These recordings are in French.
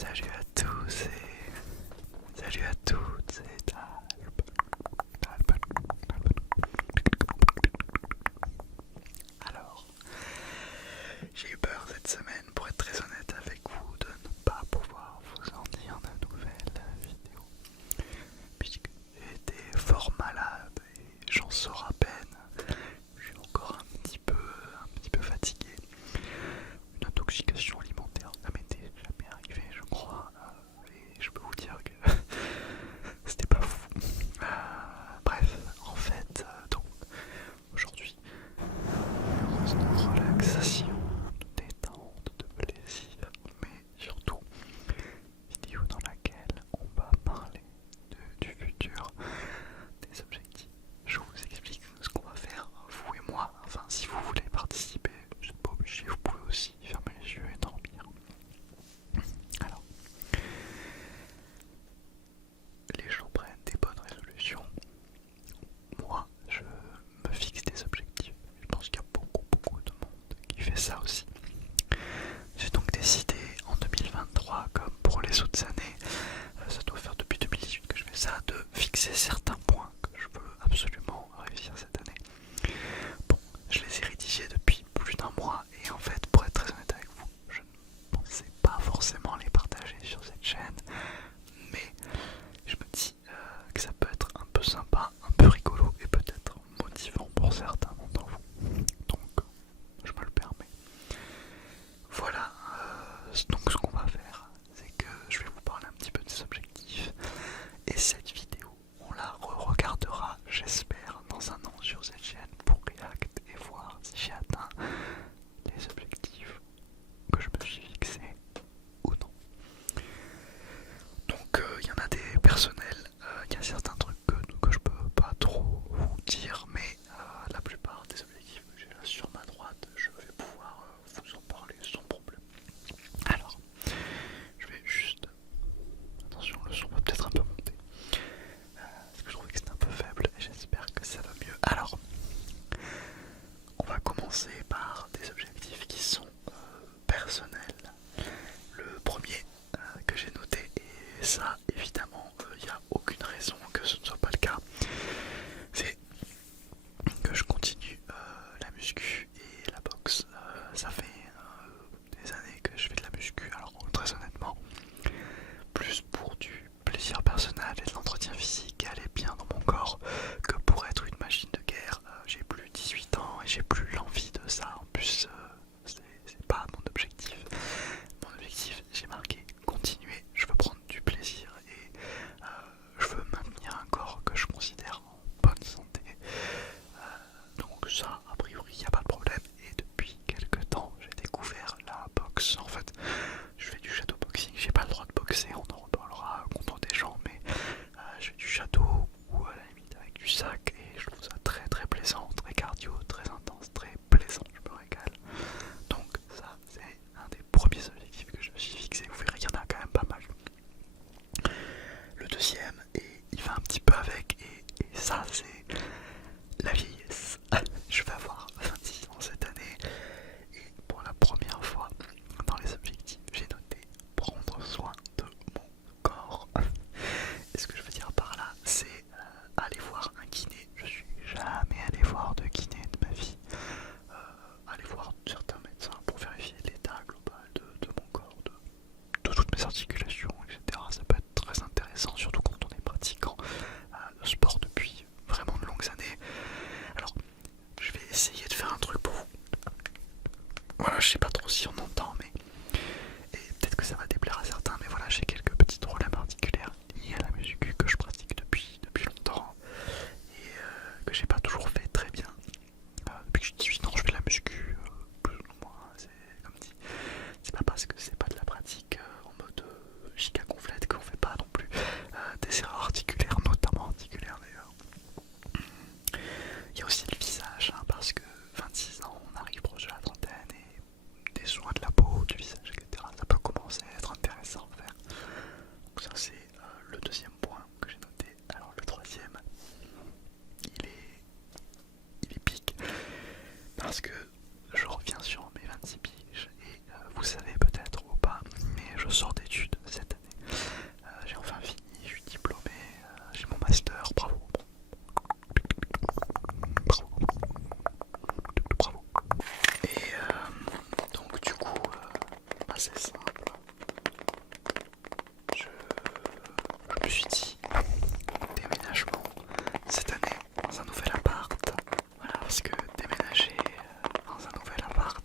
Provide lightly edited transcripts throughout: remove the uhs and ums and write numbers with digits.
Salut à tous et salut à toutes, c'est Talp. Alors, j'ai eu peur cette semaine, pour être très honnête avec vous, de ne pas pouvoir vous en dire de nouvelles vidéos, puisque j'ai été fort malade et j'en sors à peine. Je suis encore un petit peu fatigué. Une intoxication alimentaire, ça m'était jamais arrivé, je crois, et je peux vous dire que c'était pas fou. Bref, en fait, donc aujourd'hui, heureuse de relaxation, de détente, de plaisir, mais surtout vidéo dans laquelle on va parler du futur, des objectifs. Je vous explique ce qu'on va faire, vous et moi. Enfin, si vous voulez participer, vous n'êtes pas obligé, vous pouvez aussi fermer les yeux et dormir. Alors, les gens prennent des bonnes résolutions. Moi, je me fixe des objectifs. Je pense qu'il y a beaucoup de monde qui fait ça aussi. J'ai donc décidé en 2023, comme pour les autres années, ça doit faire depuis 2018 que je fais ça, de fixer certains points que je veux absolument réussir cette année. Bon, je les ai rédigés depuis plus d'un mois et en fait, pour être très honnête avec vous, je ne pensais pas forcément les partager sur cette chaîne, mais je me dis que ça peut être un peu sympa, un peu rigolo et peut-être motivant pour certains d'entre vous. Donc, je me le permets. Voilà, donc ce qu'on va faire, c'est que je vais vous parler un petit peu des objectifs et cette vidéo, on la re-regardera, j'espère, dans un an sur cette chaîne pour react et voir si j'ai atteint les objectifs que je me suis fixé ou non. Donc il y en a des personnels, il y a certains trucs que je peux pas trop vous dire, mais la plupart des objectifs que j'ai là sur ma droite, je vais pouvoir vous en parler sans problème. Alors, je vais juste... Attention, le son va peut-être un peu monter. Parce que je trouvais que c'était un peu faible et j'espère que ça va mieux. Alors, on va commencer par des objectifs qui sont personnels. Le premier que j'ai noté, et ça évidemment il n'y a aucune raison que ce ne soit pas le cas, c'est que je continue la muscu et la boxe. Ça fait des années que je fais de la muscu, alors très honnêtement, plus pour du plaisir personnel et de l'entretien physique, aller bien dans mon corps, que pour être une machine de guerre. J'ai plus 18 ans et j'ai plus l'envie de ça. En plus, c'est pas mon objectif. Mon objectif, j'ai marqué continuer. Je veux prendre du plaisir et je veux maintenir un corps que je considère en bonne santé. Donc ça, a priori, il n'y a pas de problème. Et depuis quelques temps, j'ai découvert la boxe. En fait, je fais du shadowboxing. J'ai pas le droit de boxer, on en reparlera contre des gens, mais je fais du shadow ou à la limite avec du sac et je trouve ça très plaisant, très cardio, très intense, très plaisant, je me régale. Donc ça, c'est un des premiers objectifs que je me suis fixé. Vous verrez, il y en a quand même pas mal. Le deuxième, et il va un petit peu avec, et ça c'est la vieillesse. Je vais avoir 26 ans cette année et pour la première fois dans les objectifs, j'ai noté prendre soin de mon corps. Et ce que je veux dire par là, c'est aller voir un kiné. Je suis jamais allé voir de kiné de ma vie. Aller voir certains médecins pour vérifier l'état global de mon corps, de toutes mes articulations, etc. Ça peut être très intéressant, surtout quand on est pratiquant de sport depuis vraiment de longues années. Alors, je vais essayer de faire un truc pour vous. Voilà, je sais pas trop si on entend, mais... Et peut-être que ça va déplaire à certains, mais voilà, j'ai quelques petits problèmes articulaires liés à la muscu que je pratique depuis longtemps et que j'ai pas toujours fait très bien. Depuis que j'ai 18 ans, je fais de la muscu, plus ou moins, c'est comme dit. C'est pas parce que c'est pas de la pratique en mode giga complète qu'on fait pas non plus des erreurs articulaires, notamment articulaires d'ailleurs. Il y a aussi le visage, hein, parce que 26 ans, on arrive proche de la trentaine et des soins de la peau, du visage, etc. Ça peut commencer à être intéressant à faire. me suis dit, déménagement cette année dans un nouvel appart. Voilà, parce que déménager dans un nouvel appart,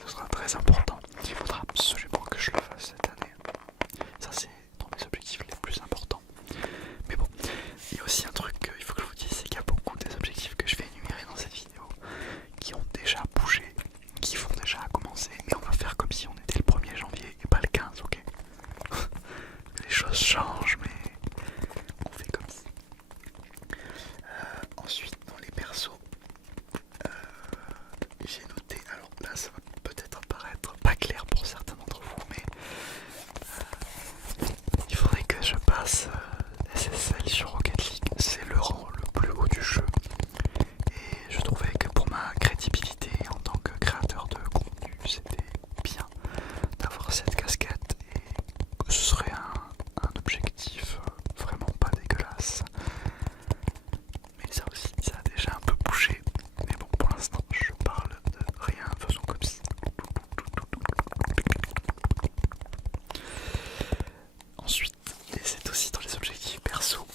ce sera très important. Il faudra absolument que je le fasse cette année. Ça c'est dans mes objectifs les plus importants. Mais bon, il y a aussi un truc qu'il faut que je vous dise, c'est qu'il y a beaucoup des objectifs que je vais énumérer dans cette vidéo qui ont déjà bougé, qui vont déjà commencer, mais on va faire comme si on était le 1er janvier et pas le 15, ok? Les choses changent, mais on fait comme ça. Ensuite, dans les persos, j'ai noté, alors là ça va peut-être paraître pas clair pour certains d'entre vous, mais il faudrait que je passe SSL sur Rocket League. C'est le rang le plus haut du jeu. Et je trouvais que pour ma crédibilité en tant que créateur de contenu, c'était bien d'avoir cette casquette et que ce serait un objectif vraiment pas dégueulasse. Mais ça aussi, ça a déjà un peu bougé. Mais bon, pour l'instant, je parle de rien, faisons comme si. Ensuite, et c'est aussi dans les objectifs perso,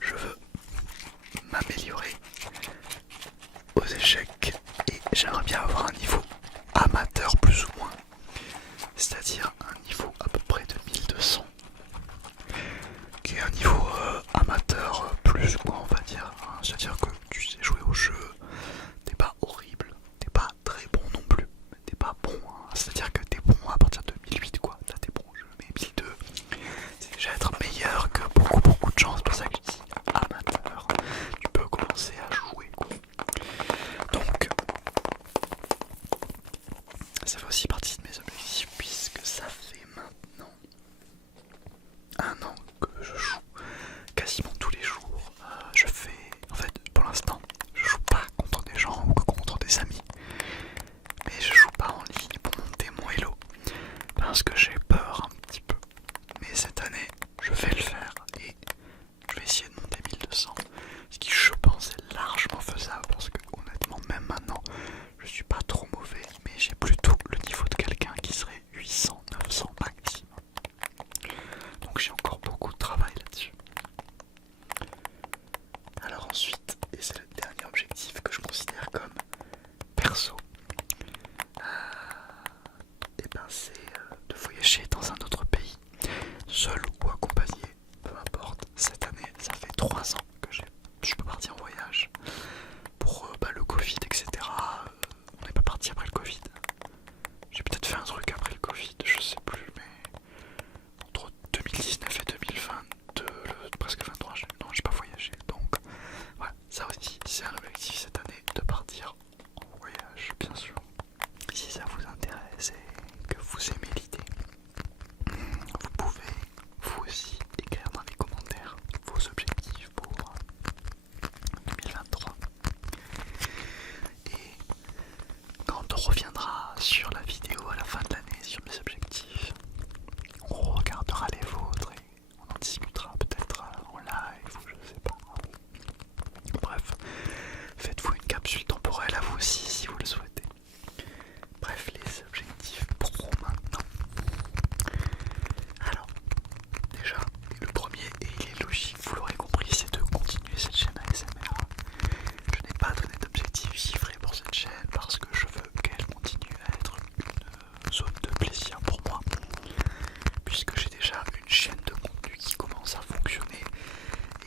je veux m'améliorer aux échecs et j'aimerais bien avoir un niveau amateur plus ou moins, c'est-à-dire un niveau à peu près de 1200, qui est un niveau amateur plus ou moins on va dire, hein, c'est-à-dire que tu sais jouer au jeu, t'es pas horrible, t'es pas très bon non plus, mais t'es pas bon, hein, c'est-à-dire que t'es bon à partir de 1008 quoi, là t'es bon, je mets 1002, c'est déjà être meilleur que beaucoup de gens, c'est pour ça que je dis amateur, tu peux commencer à jouer quoi. Donc ça fait aussi partie de mes objectifs puisque ça fait maintenant 1 an que je joue quasiment tous les jours. Je fais, en fait pour l'instant je joue pas contre des gens ou contre des amis, mais je joue pas en ligne pour monter mon elo parce que j'ai peur un petit peu. Mais cette année je vais le faire et je vais essayer de monter 1200, ce qui je pense est largement faisable parce que honnêtement même maintenant je suis pas trop mauvais, mais j'ai plutôt le niveau de quelqu'un qui serait 800, 900 maximum. Donc j'ai encore beaucoup de travail là-dessus. Alors ensuite, et c'est le dernier objectif que je considère comme perso, et ben c'est de voyager dans un autre pays, seul ou accompagné, peu importe. Cette année, ça fait 3 ans que je peux partir en voyage. Pour le Covid, etc. On n'est pas parti après le Covid. J'ai peut-être fait un truc après le Covid, je sais plus, mais entre 2019 et 2022, presque 23, non, j'ai pas voyagé. Donc, voilà, ça aussi, c'est un objectif cette année de partir en voyage, bien sûr. Si ça vous intéresse et que vous aimez l'idée, vous pouvez vous aussi écrire dans les commentaires vos objectifs pour 2023. Et quand on reviendra sur la vidéo à la fin de l'année sur mes objectifs, on regardera les vôtres et on en discutera peut-être en live ou je sais pas. Bref, faites-vous une capsule temporelle à vous aussi si vous le souhaitez. Bref, les objectifs pro maintenant. Alors, déjà, le premier, et il est logique, vous l'aurez compris, c'est de continuer cette chaîne ASMR. Je n'ai pas donné d'objectif chiffré pour cette chaîne parce que je veux qu'elle continue à être une zone de plaisir pour moi, puisque j'ai déjà une chaîne de contenu qui commence à fonctionner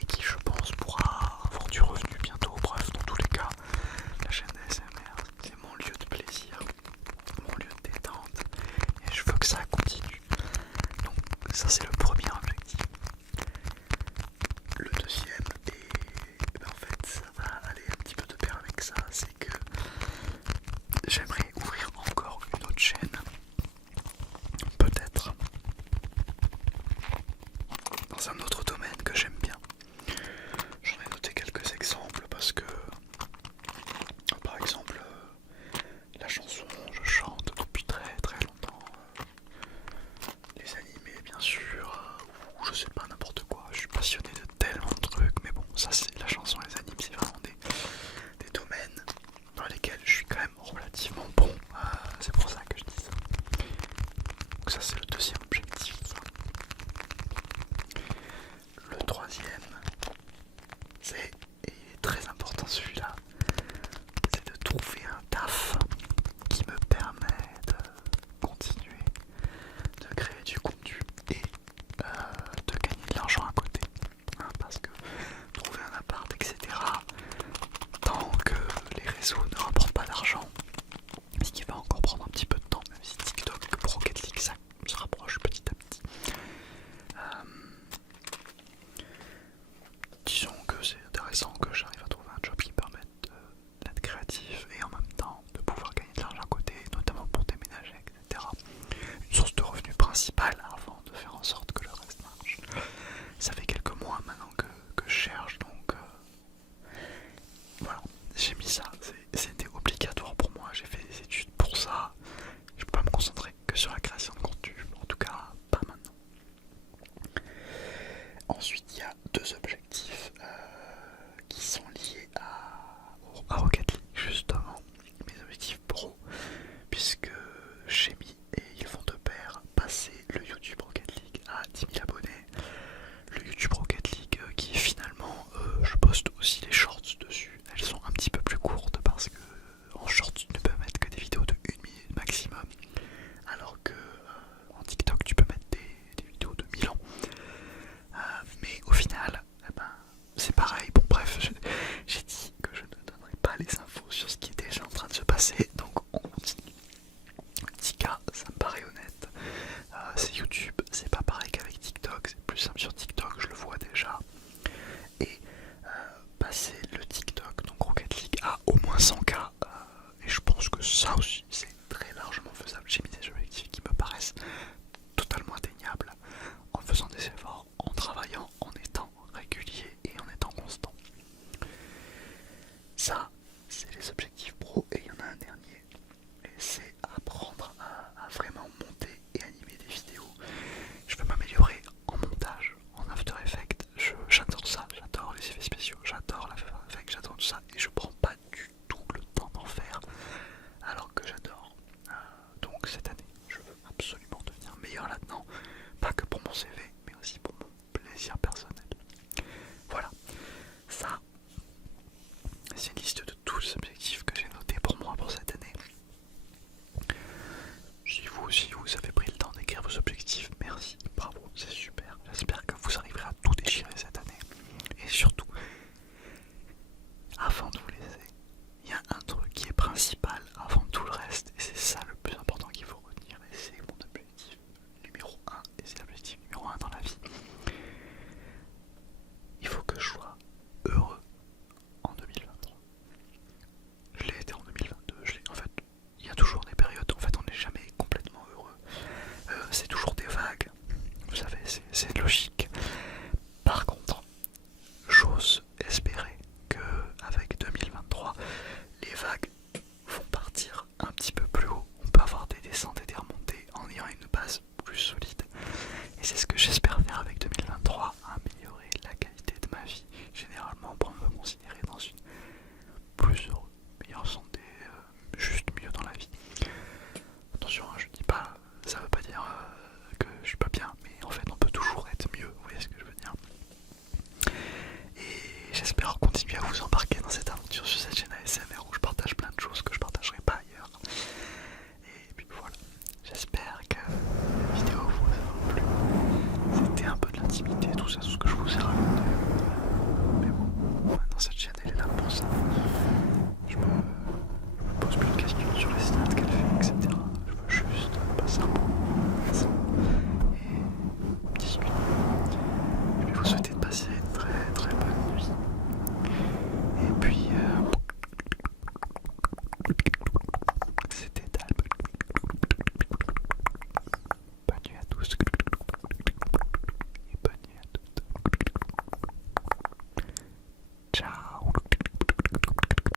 et qui je pense pourra avoir du revenu bientôt. Bref, dans tous les cas, la chaîne ASMR c'est mon lieu de plaisir, mon lieu de détente et je veux que ça continue. Donc ça c'est le premier objectif. Le deuxième, et en fait ça va aller un petit peu de pair avec ça, c'est que j'aimerais ouvrir encore une autre chaîne, peut-être dans un autre domaine que j'aime bien. J'en ai noté quelques exemples parce que par exemple la chanson, je chante depuis très longtemps, les animés bien sûr, ou je sais pas, n'importe quoi. Je suis passionné de tellement de trucs, mais bon, ça c'est la chanson, les animes, c'est vraiment des domaines dans lesquels je suis quand même relativement bon. C'est pour ça que je dis ça. Donc ça c'est le deuxième objectif. c'est YouTube, c'est pas pareil qu'avec TikTok, c'est plus simple sur TikTok, je le vois déjà. Et passer le TikTok, donc Rocket League, à au moins 100K, et je pense que ça aussi c'est très largement faisable. J'ai mis des objectifs qui me paraissent totalement atteignables en faisant des efforts, en travaillant, en étant régulier et en étant constant. Ça, c'est les objectifs pro, et il y en a un dernier, et c'est apprendre à vraiment monter et animer des vidéos. Je veux m'améliorer en montage, en After Effects, j'adore ça, j'adore les effets spéciaux, j'adore l'After Effects, j'adore tout ça, et je prends pas du tout le temps d'en faire, alors que j'adore. Donc cette année, je veux absolument devenir meilleur là-dedans, pas que pour mon CV, mais aussi pour mon plaisir personnel. Voilà, ça, c'est une liste de tous les objectifs que j'ai notés pour moi pour cette année. Si vous aussi vous avez pris le temps d'écrire vos objectifs, merci, bravo, c'est super. J'espère que vous arriverez à tout déchirer cette année. Et surtout, avant de vous laisser, il y a un truc qui est principal avant tout le reste, et c'est ça le plus important qu'il faut retenir, et c'est mon objectif numéro 1, et c'est l'objectif numéro 1 dans la vie. Il faut que je sois heureux en 2023. Je l'ai été en 2022, en fait, il y a toujours des périodes, en fait on n'est jamais complètement heureux. C'est toujours des vagues, vous savez, c'est logique. Par contre, j'ose espérer que avec 2023, les vagues vont partir un petit peu plus haut. On peut avoir des descentes et des remontées en ayant une base plus solide. Et c'est ce que j'espère